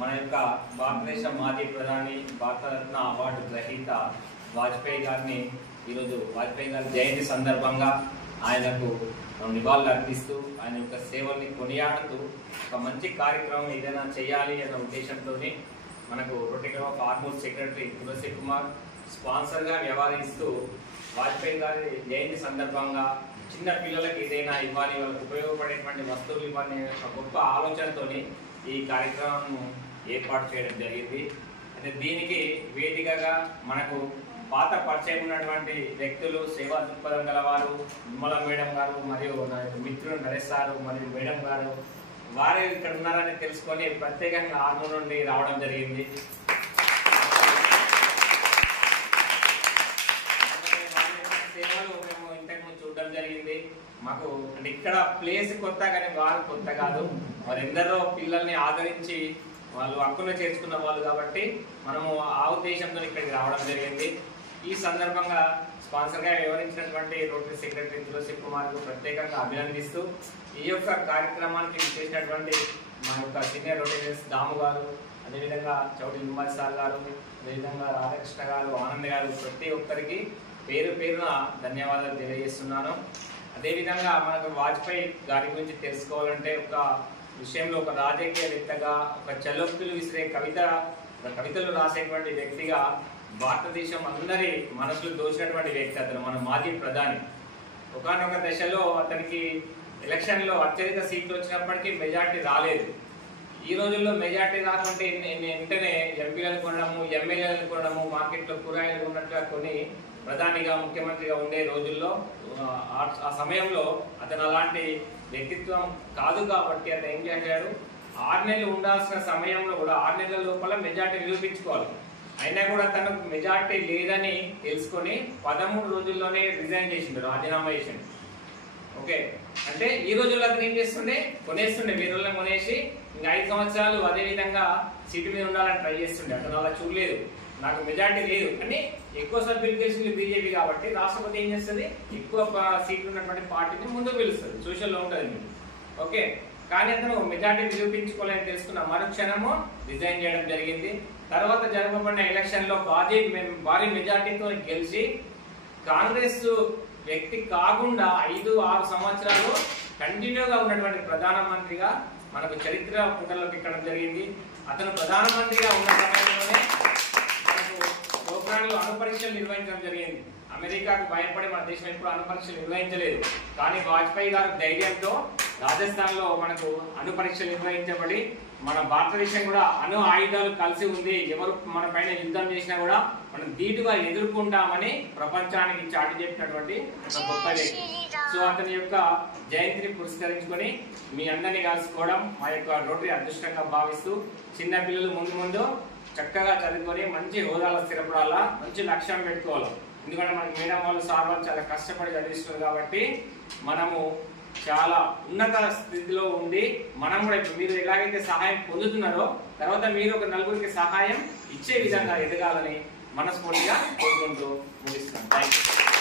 మన యొక్క భారతదేశ మాజీ ప్రధాని భారతరత్న అవార్డు గ్రహీత వాజ్పేయి గారిని ఈరోజు వాజ్పేయి గారి జయంతి సందర్భంగా ఆయనకు నివాళులు అర్పిస్తూ ఆయన యొక్క సేవల్ని కొనియాడుతూ ఒక మంచి కార్యక్రమం ఏదైనా చేయాలి అన్న ఉద్దేశంతో మనకు rotary club of Armoor secretary Tulasi Kumar స్పాన్సర్గా వ్యవహరిస్తూ వాజ్పేయి గారి జయంతి సందర్భంగా చిన్న పిల్లలకు ఏదైనా ఇవ్వాలి, వాళ్ళకి ఉపయోగపడేటువంటి వస్తువులు ఇవ్వాలి ఒక గొప్ప ఆలోచనతో ఈ కార్యక్రమం ఏర్పాటు చేయడం జరిగింది. అయితే దీనికి వేదికగా మనకు పాత పరిచయం ఉన్నటువంటి వ్యక్తులు, సేవా దృక్పథం గలవారు, నిర్మల మేడం గారు మరియు నా మిత్రుడు నరేష్ సారు మరియు మేడం గారు వారే ఇక్కడ ఉన్నారని తెలుసుకొని ప్రత్యేకంగా ఆర్మూర్ నుండి రావడం జరిగింది. సేవలు మేము ఇంతకుముందు చూడడం జరిగింది. మాకు అంటే ఇక్కడ ప్లేస్ కొత్త కానీ వారు కొత్త కాదు. వారెందరో పిల్లల్ని ఆదరించి వాళ్ళు హక్కును చేర్చుకున్న వాళ్ళు కాబట్టి మనము ఆ ఉద్దేశంతో ఇక్కడికి రావడం జరిగింది. ఈ సందర్భంగా స్పాన్సర్గా వ్యవహరించినటువంటి రోటరీ సెక్రటరీ తులసి కుమార్కు ప్రత్యేకంగా అభినందిస్తూ ఈ యొక్క కార్యక్రమానికి చేసినటువంటి మా యొక్క సీనియర్ రోటరీస్ దాము గారు, అదేవిధంగా చౌటి నిమ్మల్ సార్ గారు, అదేవిధంగా రాధాకృష్ణ గారు, ఆనంద్ గారు ప్రతి ఒక్కరికి పేరు పేరున ధన్యవాదాలు తెలియజేస్తున్నాను. అదేవిధంగా మనకు వాజ్పేయి గారి గురించి తెలుసుకోవాలంటే ఒక విషయంలో ఒక రాజకీయవేత్తగా, ఒక చలోక్తులు విసిరే కవితలు రాసేటువంటి వ్యక్తిగా భారతదేశం అందరి మనసులు దోచినటువంటి వ్యక్తి అతను, మన మాజీ ప్రధాని. ఒకనొక దశలో అతనికి ఎలక్షన్లో అత్యధిక సీట్లు వచ్చినప్పటికీ మెజార్టీ రాలేదు. ఈ రోజుల్లో మెజార్టీ రాకుంటే వెంటనే ఎంపీలను కొనడము, ఎమ్మెల్యేలను కొనడము, మార్కెట్లో కూరగాయలు ఉన్నట్టుగా కొని ప్రధానిగా ముఖ్యమంత్రిగా ఉండే రోజుల్లో ఆ సమయంలో అతను అలాంటి వ్యక్తిత్వం కాదు కాబట్టి అతను ఏం చేశాడు, 6 నెలలు ఉండాల్సిన సమయంలో కూడా 6 నెలల లోపల మెజార్టీ నిరూపించుకోవాలి. అయినా కూడా తనకు మెజార్టీ లేదని తెలుసుకొని 13 రోజుల్లోనే రిజైన్ చేసిండు, రాజీనామా చేసిండు. ఓకే, అంటే ఈ రోజుల్లో అతను ఏం చేస్తుండే, కొనేస్తుండే, వీరులను కొనేసి ఇంకా 5 సంవత్సరాలు అదే విధంగా సీటు మీద ఉండాలని ట్రై చేస్తుండే. అతను అలా చూడలేదు, నాకు మెజార్టీ లేదు కానీ ఎక్కువ సభ్యులు గెలిచింది బీజేపీ కాబట్టి రాష్ట్రపతి ఏం చేస్తుంది, ఎక్కువ సీట్లు ఉన్నటువంటి పార్టీని ముందుకు పిలుస్తుంది, సోషల్లో ఉంటుంది. ఓకే, కానీ అతను మెజార్టీ నిరూపించుకోవాలని తెలుసుకున్న మరుక్షణము రిజైన్ చేయడం జరిగింది. తర్వాత జరగబడిన ఎలక్షన్లో భారీ మెజార్టీతో గెలిచి కాంగ్రెస్ వ్యక్తి కాకుండా 5-6 సంవత్సరాలు కంటిన్యూగా ఉన్నటువంటి ప్రధానమంత్రిగా మనకు చరిత్ర పుటల్లోకి ఎక్కడం జరిగింది. అతను ప్రధానమంత్రిగా ఉన్న సమయంలోనే మనకు ప్రోగ్రాంలు అణుపరీక్షలు నిర్వహించడం జరిగింది. అమెరికాకు భయపడి మన దేశం ఎప్పుడు అణుపరీక్షలు నిర్వహించలేదు. కానీ వాజ్పేయి గారు ధైర్యంతో రాజస్థాన్లో మనకు అణుపరీక్షలు నిర్వహించబడి మన భారతదేశం కూడా అణు ఆయుధాలు కలిసి ఉంది, ఎవరు మన పైన యుద్ధం చేసినా కూడా మనం ధీటుగా ఎదుర్కొంటామని ప్రపంచానికి చాటి చెప్పినటువంటి ఒక గొప్ప వ్యక్తి. సో అతని యొక్క జయంతిని పురస్కరించుకొని మీ అందరినీ కలుసుకోవడం మా యొక్క రోటరీ అదృష్టంగా భావిస్తూ, చిన్న పిల్లలు ముందు చక్కగా చదువుకొని మంచి హోదాలో స్థిరపడాలా, మంచి లక్ష్యం పెట్టుకోవాలి. ఎందుకంటే మనకి మేడం వాళ్ళు, సార్ వాళ్ళు చాలా కష్టపడి చదివిస్తున్నారు కాబట్టి మనము చాలా ఉన్నత స్థితిలో ఉండి మనం కూడా ఇప్పుడు మీరు ఎలాగైతే సహాయం పొందుతున్నారో తర్వాత మీరు ఒక నలుగురికి సహాయం ఇచ్చే విధంగా ఎదగాలని మనస్ఫూర్తిగా కోరుకుంటూ ముగిస్తున్నాం. Thank you.